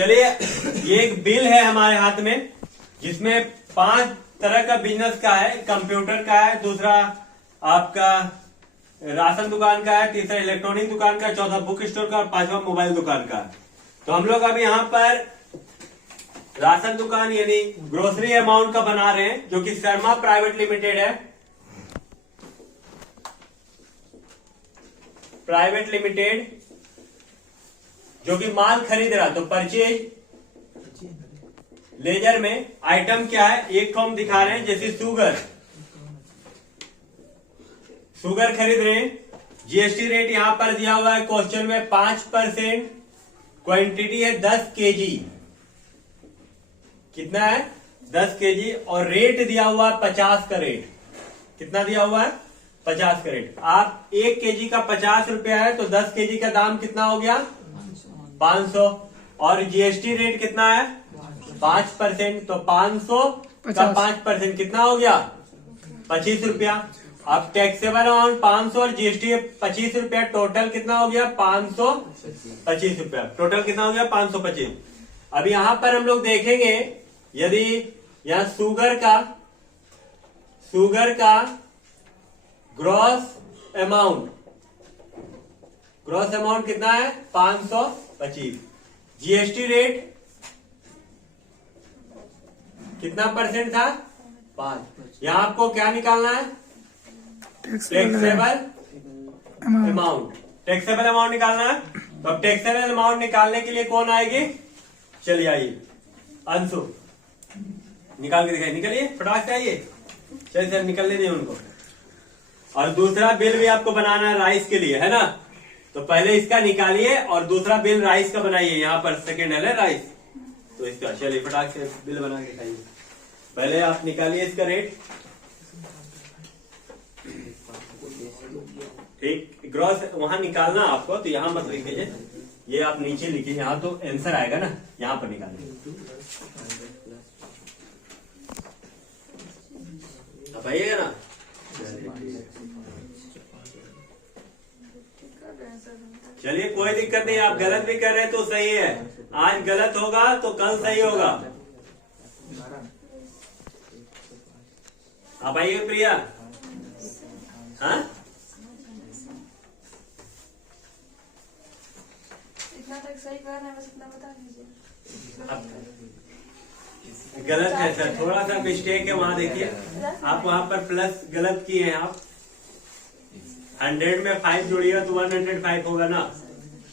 चलिए, ये एक बिल है हमारे हाथ में जिसमें 5 तरह का बिजनेस का है। कंप्यूटर का है, दूसरा आपका राशन दुकान का है, तीसरा इलेक्ट्रॉनिक दुकान का, चौथा बुक स्टोर का और पांचवा मोबाइल दुकान का। तो हम लोग अब यहाँ पर राशन दुकान यानी ग्रोसरी अमाउंट का बना रहे हैं, जो कि शर्मा प्राइवेट लिमिटेड है। प्राइवेट लिमिटेड जो कि माल खरीद रहा, तो परचेज लेजर में आइटम क्या है, एक को हम दिखा रहे हैं। जैसे शुगर खरीद रहे हैं, जीएसटी रेट यहां पर दिया हुआ है क्वेश्चन में 5%, क्वांटिटी है 10 केजी। कितना है? 10 केजी। और रेट दिया हुआ है 50 का रेट। कितना दिया हुआ है? 50 का रेट। आप 1 केजी का 50 रुपया है, तो 10 केजी का दाम कितना हो गया? 500। और जीएसटी रेट कितना है? 5%। तो 500 का 5% कितना हो गया? 25 रुपया। अब टैक्सेबल अमाउंट 500 और जीएसटी 25 रुपया, टोटल कितना हो गया? 525 रुपया। टोटल कितना हो गया? 525। अब यहां पर हम लोग देखेंगे, यदि यहां शुगर ग्रॉस अमाउंट कितना है? 525। जीएसटी रेट कितना परसेंट था? 5। यहां आपको क्या निकालना है? टैक्सेबल अमाउंट निकालना है। तो अब टैक्सेबल अमाउंट निकालने के लिए कौन आएगी? चलिए आइए, अंशु निकाल के दिखाइए। निकलिए फटाक से आइए। चलिए सर निकलने दें उनको। और दूसरा बिल भी आपको बनाना है राइस के लिए, है ना? तो पहले इसका निकालिए और दूसरा बिल राइस का बनाइए। यहाँ पर सेकेंड है राइस, तो इसका चलिए फटाक से बिल बना के दिखाइए। पहले आप निकालिए इसका रेट। ठीक, ग्रॉस वहां निकालना आपको, तो यहाँ मत लिखिए, ये आप नीचे लिखिए, यहाँ तो आंसर आएगा ना, यहाँ पर निकालिए। अब आइएगा ना? चलिए कोई दिक्कत नहीं, आप गलत भी कर रहे हैं तो सही है। आज गलत होगा तो कल सही होगा। आप आइए प्रिया। हाँ, इतना तक सही कर रहे हैं, बस इतना बता दीजिए। गलत है सर, थोड़ा सा मिस्टेक है वहां। देखिए आप वहां पर प्लस गलत किए हैं आप। 100 में 5 जोड़िएगा तो 105 होगा ना।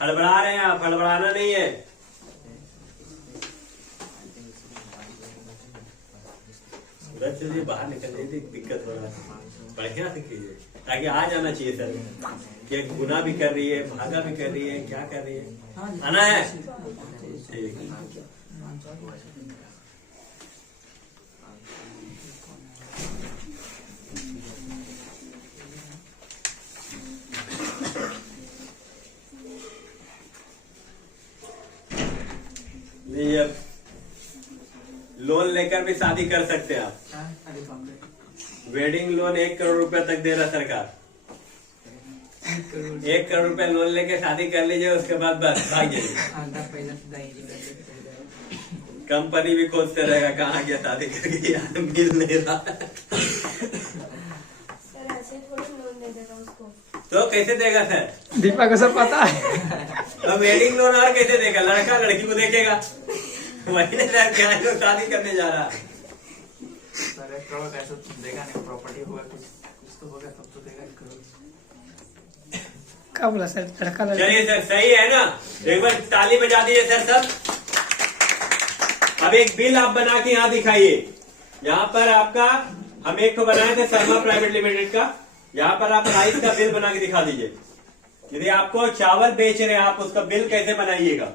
हड़बड़ा रहे हैं आप, हड़बड़ाना नहीं है। चलिए बाहर निकल जाइए, दिक्कत हो रहा है। बढ़िया से कीजिए ताकि आ जाना चाहिए सर कि गुना भी कर रही है, भागा भी कर रही है, क्या कर रही है, आना है। ठीक, लीजिए, लोन लेकर भी शादी कर सकते हैं आप। वेडिंग लोन 1 करोड़ रुपया तक दे रहा सरकार। 1 करोड़ रुपया लोन लेके शादी कर लीजिए, उसके बाद बस भाग जाइए। कंपनी भी खोजते रहेगा कहाँ गया शादी करके, यार मिल नहीं रहा। सर ऐसे थोड़ी लोन दे देगा उसको। तो कैसे देगा सर? दीपा को सब पता है। तो वेडिंग लोन और कैसे देगा? लड़का लड़की को देखेगा, वही नहीं क्या शादी करने जा रहा। सर 1 करोड़ कैसे देगा? नहीं, प्रॉपर्टी होगा, कुछ तो होगा तब तो देगा 1 करोड़। क्या बोला सर? लड़का चलिए सर सही है ना, एक बार ताली बजा दीजिए सर सब। अब एक बिल आप बना के यहाँ दिखाइए। यहाँ पर आपका हम एक को बनाए थे शर्मा प्राइवेट लिमिटेड का। यहाँ पर आप राइस का बिल बना के दिखा दीजिए। यदि आपको चावल बेच रहे हैं आप, उसका बिल कैसे बनाइएगा?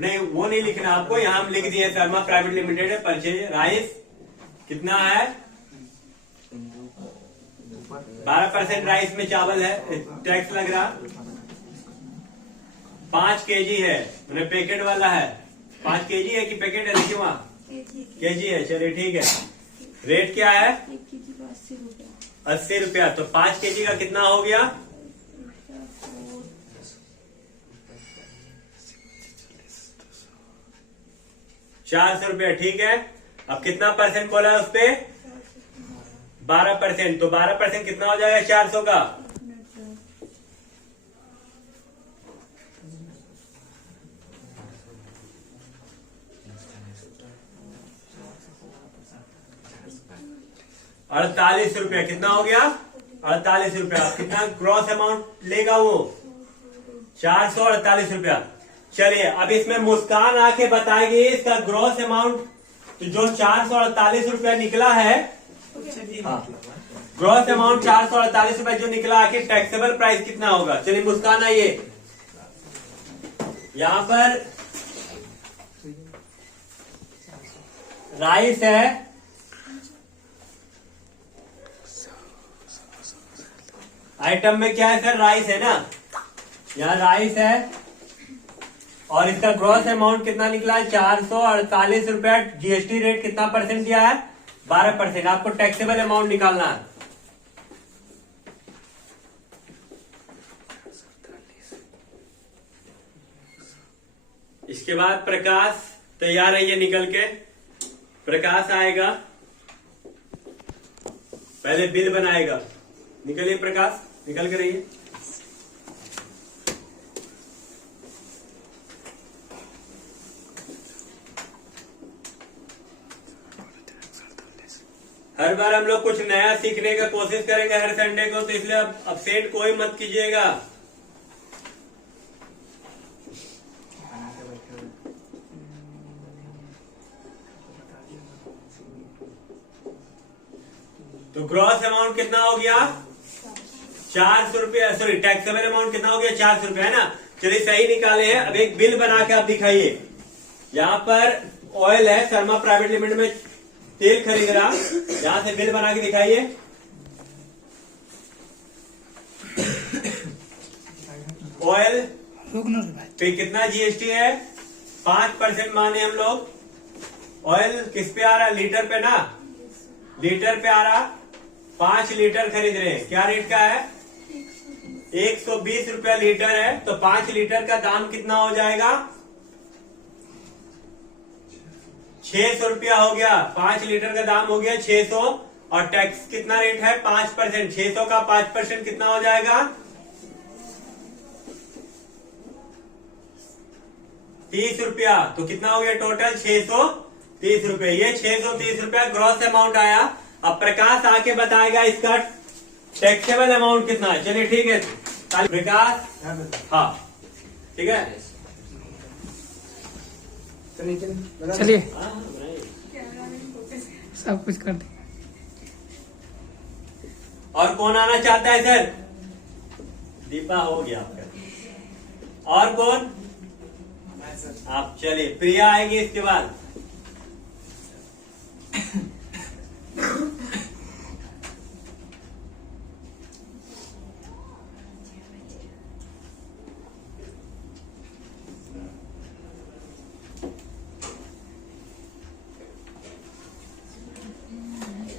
नहीं वो नहीं लिखना आपको, यहाँ हम लिख दिए शर्मा प्राइवेट लिमिटेड है, परचेज राइस कितना है? 12% राइस में चावल है, टैक्स लग रहा। 5 केजी है, मैंने पैकेट वाला है। 5 केजी है कि पैकेट है? देखिए वहाँ केजी है। चलिए ठीक है। रेट क्या है? 1 केजी का 80 रुपया। 80 रुपया। तो 5 केजी का कितना हो गया? 400 रुपया, ठीक है। अब कितना परसेंट बोला है उस पे? 12%। तो 12% कितना हो जाएगा 400 का? 48 रुपया। कितना हो गया? 48 रुपया। कितना ग्रॉस अमाउंट लेगा वो? 448 रुपया। चलिए अब इसमें मुस्कान आके बताएगी इसका ग्रॉस अमाउंट। तो जो 448 रुपया निकला है, ग्रॉस अमाउंट 448 रुपया जो निकला, आखिर टैक्सेबल प्राइस कितना होगा? चलिए मुस्कान आइए, यहां पर राइस है, आइटम में क्या है सर? राइस है ना, यहाँ राइस है और इसका ग्रॉस अमाउंट कितना निकला है? 448 रुपया। जीएसटी रेट कितना परसेंट दिया है? 12%। आपको टैक्सेबल अमाउंट निकालना है। इसके बाद प्रकाश तैयार है, ये निकल के प्रकाश आएगा, पहले बिल बनाएगा। निकलिए प्रकाश, निकल के रहिए। हर बार हम लोग कुछ नया सीखने का कोशिश करेंगे हर संडे को, तो इसलिए अब अपसेट कोई मत कीजिएगा। तो ग्रॉस अमाउंट कितना हो गया? 400 रुपया। सॉरी, टैक्सेबल अमाउंट कितना हो गया? 400 रुपया, है ना। चलिए सही निकाले हैं। अब एक बिल बना के आप दिखाइए। यहाँ पर ऑयल है, शर्मा प्राइवेट लिमिटेड में तेल खरीद रहा, यहां से बिल बना के दिखाइए। ऑयल पे कितना जीएसटी है? 5% माने हम लोग। ऑयल किस पे आ रहा है? लीटर पे ना, लीटर पे आ रहा। 5 लीटर खरीद रहे हैं, क्या रेट का है? 120 रुपया लीटर है। तो 5 लीटर का दाम कितना हो जाएगा? 600 रुपया हो गया। 5 लीटर का दाम हो गया 600। और टैक्स कितना रेट है? 5%। 600 का 5% कितना हो जाएगा? 30 रुपया। तो कितना हो गया टोटल? 630 रुपये। ये 630 रुपया ग्रॉस अमाउंट आया। अब प्रकाश आके बताएगा इसका टैक्सेबल अमाउंट कितना है। चलिए ठीक है प्रकाश, हाँ ठीक है। चलिए सब कुछ कर दे। और कौन आना चाहता है सर? दीपा हो गया आपका। और कौन? आप चलिए, प्रिया आएगी इसके बाद।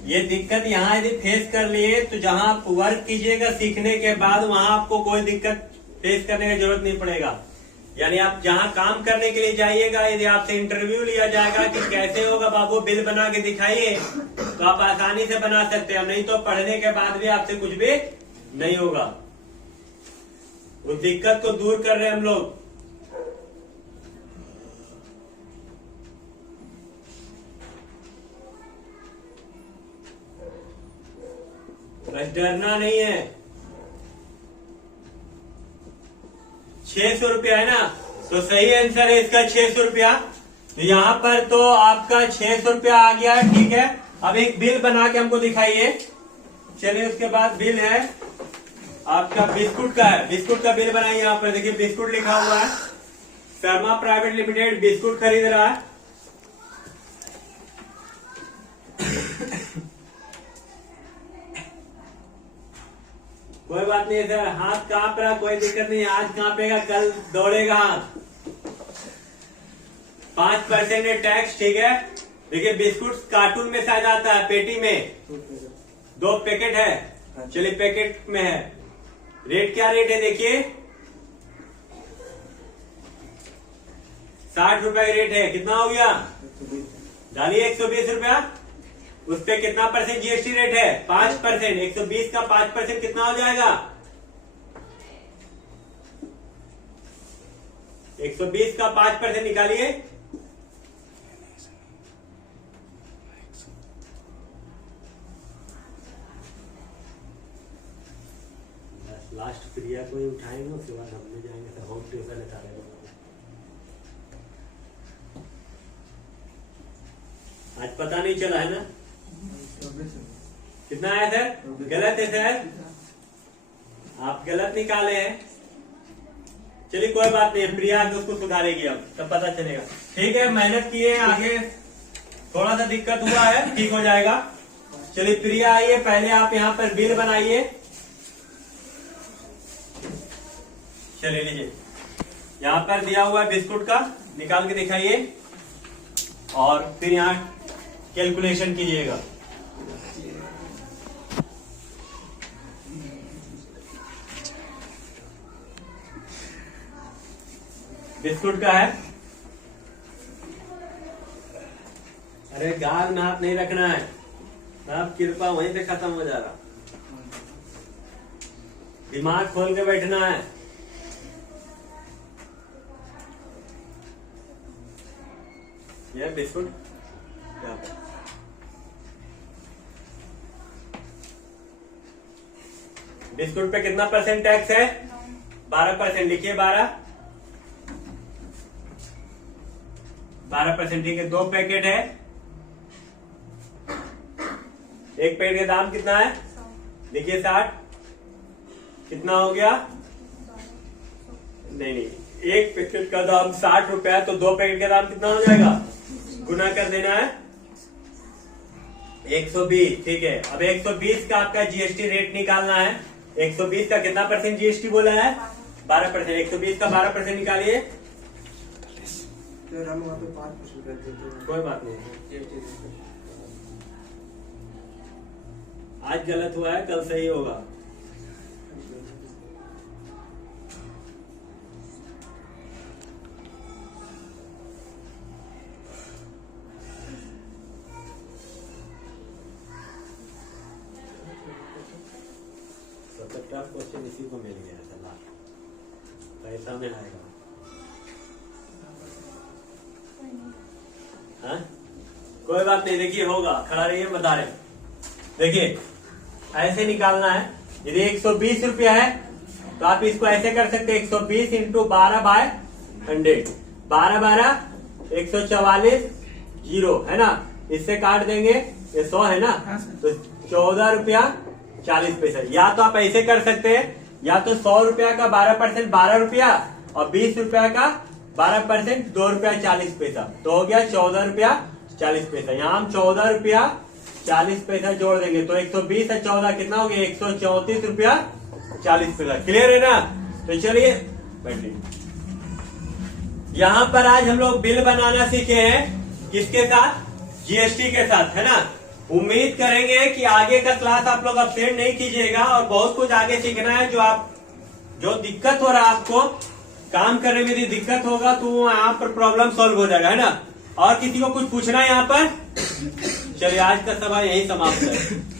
ये दिक्कत यहाँ यदि फेस कर लिए तो जहाँ आप वर्क कीजिएगा सीखने के बाद, वहां आपको कोई दिक्कत फेस करने की जरूरत नहीं पड़ेगा। यानी आप जहाँ काम करने के लिए जाइएगा, यदि आपसे इंटरव्यू लिया जाएगा कि कैसे होगा बाबू बिल बना के दिखाइए, तो आप आसानी से बना सकते हैं। नहीं तो पढ़ने के बाद भी आपसे कुछ भी नहीं होगा। उस दिक्कत को दूर कर रहे हैं हम लोग। बस डरना नहीं है। 600 रुपया है ना, तो सही आंसर है इसका 600 रुपया। तो यहाँ पर तो आपका 600 रुपया आ गया है, ठीक है। अब एक बिल बना के हमको दिखाइए। चलिए उसके बाद बिल है आपका बिस्कुट का है। बिस्कुट का बिल बनाइए। यहाँ पर देखिए बिस्कुट लिखा हुआ है, शर्मा प्राइवेट लिमिटेड बिस्कुट खरीद रहा है। कोई बात नहीं सर, हाथ कांप रहा, कोई दिक्कत नहीं। आज कांपेगा, कल दौड़ेगा हाथ। 5% टैक्स, ठीक है। देखिए बिस्कुट कार्टून में शायद आता है, पेटी में 2 पैकेट है। चलिए पैकेट में है। रेट क्या रेट है देखिए, 60 रुपए का रेट है, कितना हो गया? डालिए 120 रुपया। उस पे कितना परसेंट जीएसटी रेट है? 5%। 120 का 5% कितना हो जाएगा? 120 का 5% निकालिए। लास्ट प्रिया को ही उठाएंगे, उसके बाद हम ले जाएंगे, तो होम ट्यूशन लेता रहेगा। आज पता नहीं चला है ना कितना आया सर? गलत है सर, आप गलत निकाले हैं। चलिए कोई बात नहीं, प्रिया तो उसको सुधारेगी, अब तब पता चलेगा। ठीक है, मेहनत किए, आगे थोड़ा सा दिक्कत हुआ है, ठीक हो जाएगा। चलिए प्रिया आइए, पहले आप यहाँ पर बिल बनाइए। चलिए लीजिए, यहाँ पर दिया हुआ है बिस्कुट का, निकाल के दिखाइए और फिर यहाँ कैलकुलेशन कीजिएगा। बिस्कुट का है। अरे गाल में हाथ नहीं रखना है, सब कृपा वहीं पे खत्म हो जा रहा। दिमाग खोल के बैठना है। यह बिस्कुट बिस्कुट पे कितना परसेंट टैक्स है? 12%। लिखिए 12%। ठीक है, 2 पैकेट है। एक पैकेट का दाम कितना है? देखिए 60। कितना हो गया? नहीं, एक पैकेट का दाम 60 रुपया है, तो 2 पैकेट का दाम कितना हो जाएगा? गुना कर देना है 120। ठीक है, अब 120 का आपका जीएसटी रेट निकालना है। 120 का कितना परसेंट जीएसटी बोला है? 12%। 120 का 12% निकालिए। कोई बात नहीं, आज गलत हुआ है, कल सही होगा। टफ क्वेश्चन इसी को मिल गया सलाह, पैसा में आएगा। हाँ? कोई बात नहीं, देखिए होगा, खड़ा रहिए, बता रहे। देखिए ऐसे निकालना है। यदि 120 रुपया है तो आप इसको ऐसे कर सकते हैं, 120 इंटू 12/100। 12 144 जीरो है ना, इससे काट देंगे, ये 100 है ना, तो 14 रुपया 40 पैसा। या तो आप ऐसे कर सकते हैं, या तो 100 रुपया का 12% 12 रुपया और 20 रुपया का 12% 2 रुपया 40 पैसा, तो हो गया 14 रुपया 40 पैसा। यहाँ हम 14 रुपया 40 पैसा जोड़ देंगे, तो 120 और 14 कितना हो गया? 134 रुपया 40 पैसा। क्लियर है ना? तो चलिए बैठिए। यहाँ पर आज हम लोग बिल बनाना सीखे हैं, किसके साथ? जीएसटी के साथ, है ना। उम्मीद करेंगे कि आगे का क्लास आप लोग अपडेट नहीं कीजिएगा और बहुत कुछ आगे सीखना है। जो दिक्कत हो रहा है आपको काम करने में, यदि दिक्कत होगा तो यहाँ पर प्रॉब्लम सॉल्व हो जाएगा, है ना। और किसी को कुछ पूछना है यहाँ पर? चलिए आज का सभा यही समाप्त है।